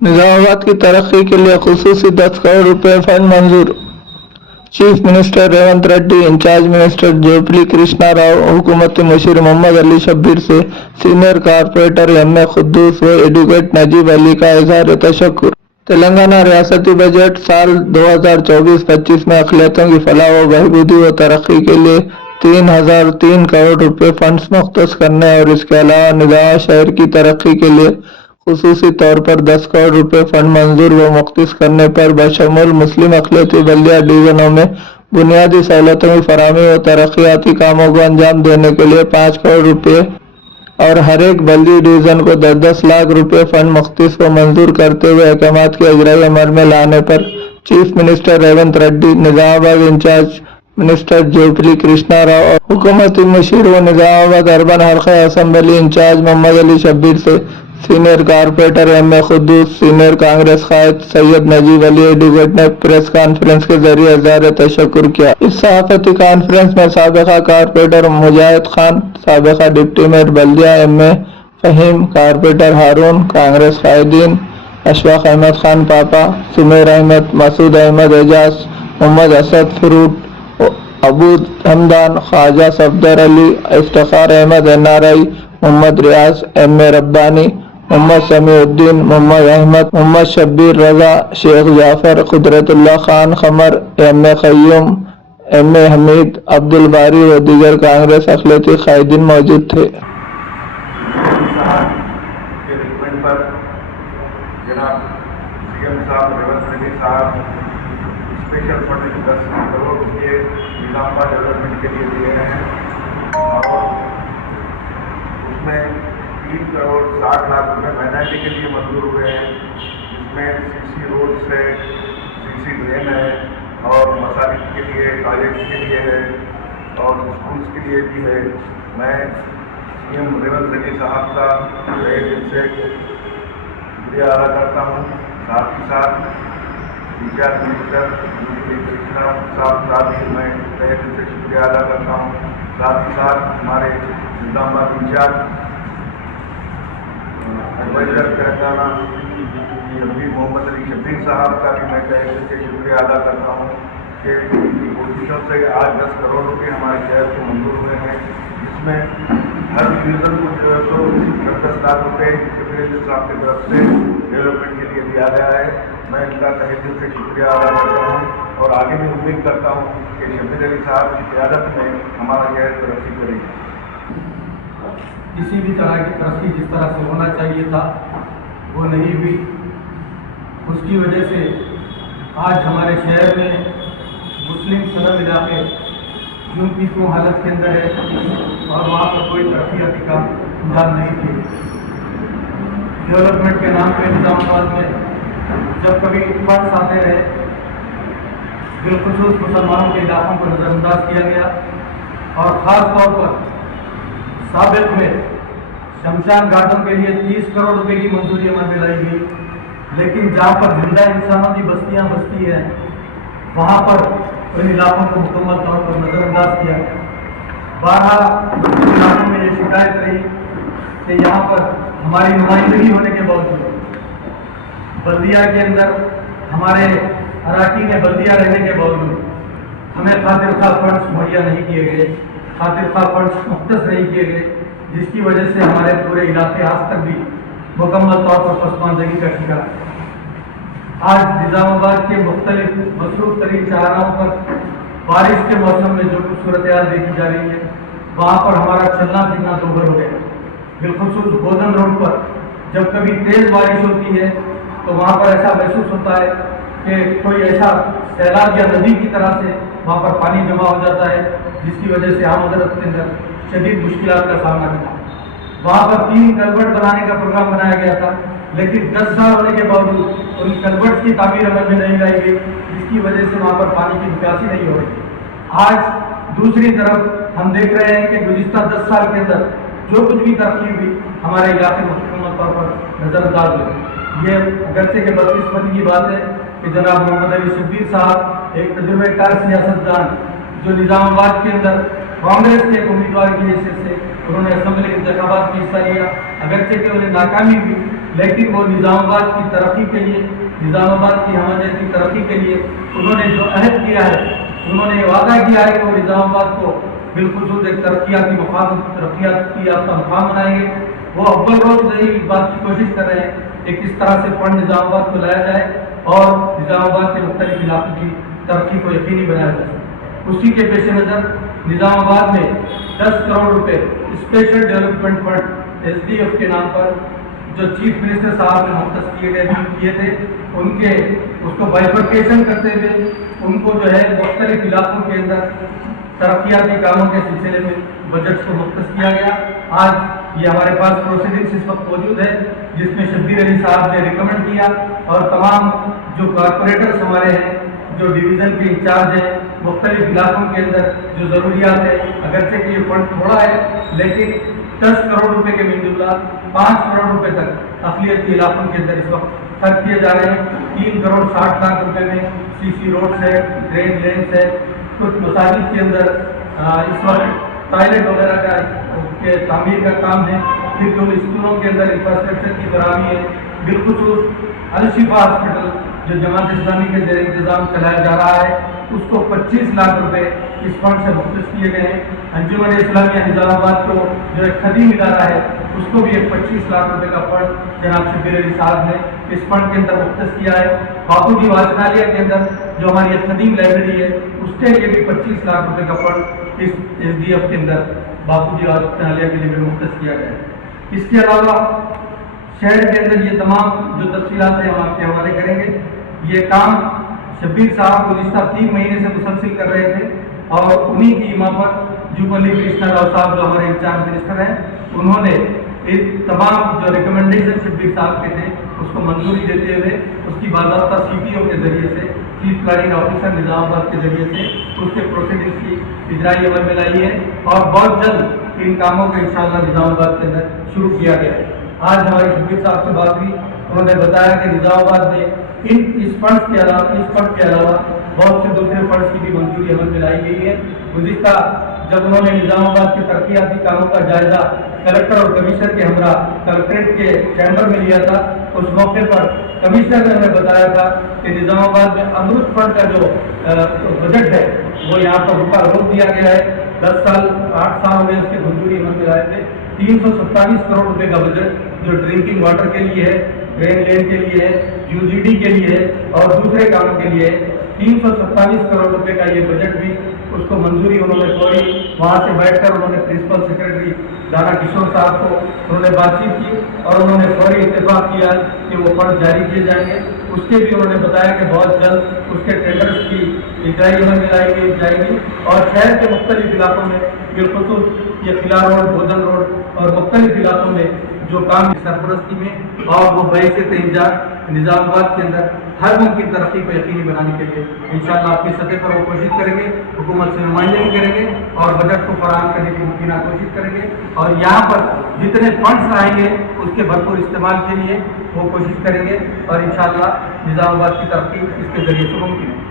निजामाबाद की तरक्की के लिए खुसूसी 10 करोड़ रुपए फंड मंजूर। Chief minister Revanth Reddy, in-charge minister Jupally Krishna Rao, हुकूमती मुशीर मोहम्मद अली शब्बीर से senior corporator M A Khuddus व एडवोकेट नजीब अली का इजहार तशक्कुर। तेलंगाना रियासती बजट साल 2024-25 में अक़लियतों की फलाह व बहबूदी व तरक्की के लिए 3003 करोड़ रुपए फंड्स मुख्तस करने और इसके अलावा निजामाबाद शहर की तरक्की के लिए खुसूसी तौर पर 10 करोड़ रुपए फंड मंजूर व मुख्तस करने पर बशमूल मुस्लिम अक़लियती बल्दिया डिवीज़नों में बुनियादी सहूलतों की फराहमी व तरक्याती कामों को अंजाम देने के लिए 5 करोड़ रुपए और हर एक बल्दी डिवीज़न को 10-10 लाख रुपए फंड मुख्तस व मंजूर करते हुए अहकामात के इजराई अमल में लाने पर chief minister Revanth Reddy, Nizamabad in-charge minister Jupally Krishna Rao और हुकूमती मुशीर व निजामाबाद अर्बन हल्का असम्बली इंचार्ज मोहम्मद अली शब्बीर से senior corporator M A Khuddus, senior Congress कायद सैयद नजीब अली एडवोकेट ने प्रेस कॉन्फ्रेंस के जरिए इजहार तशक्कुर किया। इस सहाफती कॉन्फ्रेंस में साबिका कारपोरेटर मुजाहिद खान, साबिका डिप्टी मेयर बल्दिया M A Faheem, corporator Haroon, Congress कायदीन अशफाक अहमद खान पापा, सुमेर अहमद, मसूद अहमद एजाज, मोहम्मद असद फ्रूट, Abood Hamdan, Khwaja Safdar Ali, Iftikhar Ahmad NRI, Mohammad Riyaz M A Rabbani, Mohammad Samiuddin, Mohammad Ahmad, Mohammad Shabbir Raza, Sheikh Jafar, Qudratullah Khan Khamar, M A Qayyum, M A Hameed, Abdul Bari व दीगर कांग्रेस अक़लियती कायदीन मौजूद थे। स्पेशल फंड 10 करोड़ रुपये निजामाबाद डेवलपमेंट के लिए दिए हैं और उसमें 3 करोड़ 60 लाख रुपये माइनॉरिटी के लिए मंजूर हुए हैं, जिसमें सीसी रोड से सीसी ड्रेन है और मसाजिद के लिए, टॉयलेट्स के लिए है और स्कूल्स के लिए भी है। मैं CM रेवंत रेड्डी साहब का तहे दिल से शुक्रिया अदा करता हूँ। साथ ही साथ इंचार्ज मिनिस्टर कृष्णा साहब का भी मैं तहे दिल से शुक्रिया अदा करता हूँ। साथ ही साथ हमारे निजामाबाद इंचार्ज एडवाइजर तेलंगाना शब्बीर मोहम्मद अली शब्बीर साहब का भी मैं तहे दिल से शुक्रिया अदा करता हूँ कि उनकी कोशिशों से आज 10 करोड़ रुपये हमारे शहर को मंजूर हुए हैं, जिसमें हर डिवीज़न को जो है सो 10-10 लाख रुपये चीफ साहब की तरफ से डेवलपमेंट के लिए दिया गया है। मैं इनका तहे दिल से शुक्रिया अदा करता हूँ और आगे भी उम्मीद करता हूँ कि शब्बीर अली साहब की क़यादत में हमारा शहर तरक्की करेगी। किसी भी तरह की तरक्की जिस तरह से होना चाहिए था वो नहीं हुई, उसकी वजह से आज हमारे शहर में मुस्लिम सदर इलाके यूं की क्यों हालत के अंदर है और वहाँ पर कोई तरक्की का इंतजाम नहीं किए। डेवलपमेंट के नाम पे निजामाबाद में जब कभी फंड्स आते रहे, बिलखुसूस मुसलमानों के इलाकों को नज़रअंदाज किया गया और ख़ास तौर पर साबिक़ में शमशान घाटों के लिए 30 करोड़ रुपए की मंजूरी हमें दिलाई गई, लेकिन जहाँ पर जिंदा इंसानों की बस्तियाँ बसती हैं वहाँ पर उन इलाकों को मुकम्मल तौर पर नज़रअंदाज किया। 12 इलाकों में ये शिकायत रही कि यहाँ पर हमारी नुमाइंदगी होने के बावजूद बल्दिया के अंदर हमारे अराकीन बल्दिया रहने के बावजूद हमें खातिर खा फंड्स मुहैया नहीं किए गए, खातिर खा फंड्स मुख्तस नहीं किए गए, जिसकी वजह से हमारे पूरे इलाके आज तक भी मुकम्मल तौर पर पसमानदगी का शिकार है। आज निजामाबाद के मुख्तलिफ मसरूफ तरीन शहरों पर बारिश के मौसम में जो कुछ सूरत हाल देखी जा रही है, वहाँ पर हमारा चलना फिरना दोहर हो गया। बिलखुसूस गोदन रोड पर जब कभी तेज़ बारिश होती है तो वहाँ पर ऐसा महसूस होता है कि कोई ऐसा सैलाब या नदी की तरह से वहाँ पर पानी जमा हो जाता है, जिसकी वजह से आम हजरत के अंदर शदीद मुश्किलात का सामना करना। वहाँ पर 3 कलवर्ट बनाने का प्रोग्राम बनाया गया था, लेकिन 10 साल होने के बावजूद उन कलवर्ट की तामीर अमल में नहीं लाई गई, जिसकी वजह से वहाँ पर पानी की निकासी नहीं हो रही। आज दूसरी तरफ हम देख रहे हैं कि गुज़िश्ता 10 साल के अंदर जो कुछ भी तरक्की हुई हमारे इलाके में मुकम्मल तौर पर नज़रअंदाज हुई। ये अगरचे के बदकिस्मती की बात है कि जनाब मोहम्मद अली शब्बीर साहब एक तजुर्बेकार सियासतदान जो निजामाबाद के अंदर कांग्रेस के उम्मीदवार की हैसियत से उन्होंने असम्बली इंतखाबात में हिस्सा लिया, अगरचे कि उन्हें नाकामी हुई, لیکن وہ نظام آباد کی ترقی کے لیے، نظام آباد کی ہمارے کی ترقی کے لیے انہوں نے جو عہد کیا ہے، انہوں نے وعدہ کیا ہے کہ وہ نظام آباد کو بالخصوص ایک ترقیاتی مقام بنائیں گے۔ وہ اول روز سے ہی اس بات کی کوشش کر رہے ہیں کہ کس طرح سے فنڈ نظام آباد کو لایا جائے اور نظام آباد کے مختلف علاقوں کی ترقی کو یقینی بنایا جائے۔ اسی کے پیش نظر نظام آباد میں 10 کروڑ روپے اسپیشل ڈیولپمنٹ فنڈ SDF کے نام پر جو چیف منسٹر صاحب نے مختص کیے تھے، اس کو بائیفرکیشن کرتے ہوئے ان کو جو ہے مختلف علاقوں کے اندر ترقیاتی کاموں کے سلسلے میں بجٹ کو مختص کیا گیا۔ آج یہ ہمارے پاس پروسیڈنگس اس وقت موجود ہے، جس میں شبیر علی صاحب نے ریکمنڈ کیا اور تمام جو کارپوریٹرز ہمارے ہیں، جو ڈویژن کے انچارج ہیں، مختلف علاقوں کے اندر جو ضروریات ہے، اگرچہ کہ یہ فنڈ تھوڑا ہے لیکن 10 کروڑ روپے کے من جملہ 5 کروڑ روپے تک اقلیتی علاقوں کے اندر اس وقت خرچ کیے جا رہے ہیں۔ 3 کروڑ 60 لاکھ روپے میں CC روڈز ہے، ڈرین لینس ہے، کچھ مساجد کے اندر اس وقت ٹوائلٹ وغیرہ کا تعمیر کا کام ہے، پھر جو اسکولوں کے اندر انفراسٹرکچر کی فراہمی ہے، بالخصوص الشفا ہاسپٹل جو جماعت اسلامی کے زیر انتظام چلایا جا رہا ہے، اس کو 25 لاکھ روپے اس فنڈ سے مختص کیے گئے ہیں۔ انجمن اسلامیہ نظام آباد کو جو ایک خدیم ادارہ ہے، اس کو بھی ایک 25 لاکھ روپے کا فنڈ جناب شبیر علی صاحب نے اس فنڈ کے اندر مختص کیا ہے۔ باپو جی واچنالیہ کے اندر جو ہماری ایک قدیم لائبریری ہے، اس کے لیے بھی 25 لاکھ روپے کا فنڈ اس SDF کے اندر باپو جی واچنالیہ کے لیے بھی مختص کیا گیا ہے۔ اس کے علاوہ شہر کے اندر یہ تمام جو تفصیلات ہیں ہم آپ کے حوالے کریں گے۔ یہ کام شبیر صاحب گزشتہ 3 مہینے سے مسلسل کر رہے تھے اور انہی کی امامت جوبلی کرشنا راؤ صاحب جو ہمارے انچارج منسٹر ہیں، انہوں نے اس تمام جو ریکمنڈیشن شبیر صاحب کے تھے اس کو منظوری دیتے ہوئے اس کی باضابطہ CPO کے ذریعے سے، چیف پلاننگ آفیسر نظام آباد کے ذریعے سے اس کے پروسیڈنگس کی اجرائی عمل میں لائی ہے اور بہت جلد ان کاموں کو انشاءاللہ نظام آباد کے اندر شروع کیا گیا ہے۔ آج ہمارے شبیر صاحب سے بات ہوئی، انہوں نے بتایا کہ نظام آباد میں اس فنڈ کے علاوہ بہت سے دوسرے فنڈز کی بھی منظوری عمل میں لائی گئی ہے۔ گزشتہ جب انہوں نے نظام آباد کے ترقیاتی کاموں کا جائزہ کلکٹر اور کمشنر کے ہمراہ کلکٹریٹ کے چیمبر میں لیا تھا، اس موقع پر کمشنر نے ہمیں بتایا تھا کہ نظام آباد میں امرت فنڈ کا جو بجٹ ہے وہ یہاں پر روک دیا گیا ہے۔ 8 سال میں اس کی منظوری عمل میں لائے تھے۔ 327 کروڑ روپے کا بجٹ جو ڈرنکنگ واٹر کے لیے ہے، ڈرین لین کے لیے ہے، UGD کے لیے ہے اور دوسرے کاموں کے لیے ہے۔ 327 کروڑ روپے کا یہ بجٹ بھی اس کو منظوری انہوں نے فوری وہاں سے بیٹھ کر انہوں نے پرنسپل سیکرٹری دانا کشور صاحب کو انہوں نے بات چیت کی اور انہوں نے فوری اتفاق کیا کہ وہ فنڈ جاری کیے جائیں گے۔ اس کے بھی انہوں نے بتایا کہ بہت جلد اس کے ٹینڈرز کی اجرائی عمل میں لائی جائے گی اور شہر کے مختلف علاقوں میں بالخصوص یہ قلعہ روڈ، بودن روڈ اور مختلف علاقوں میں جو کام کی سرپرستی میں اور وہ بحیثیت انجام نظام آباد کے اندر ہر ممکن ترقی کو یقینی بنانے کے لیے انشاءاللہ آپ کی سطح پر وہ کوشش کریں گے، حکومت سے نمائندگی کریں گے اور بجٹ کو فراہم کرنے کی ممکنہ کوشش کریں گے اور یہاں پر جتنے فنڈز آئیں گے اس کے بھرپور استعمال کے لیے وہ کوشش کریں گے اور انشاءاللہ نظام آباد کی ترقی اس کے ذریعے سے ممکن ہے۔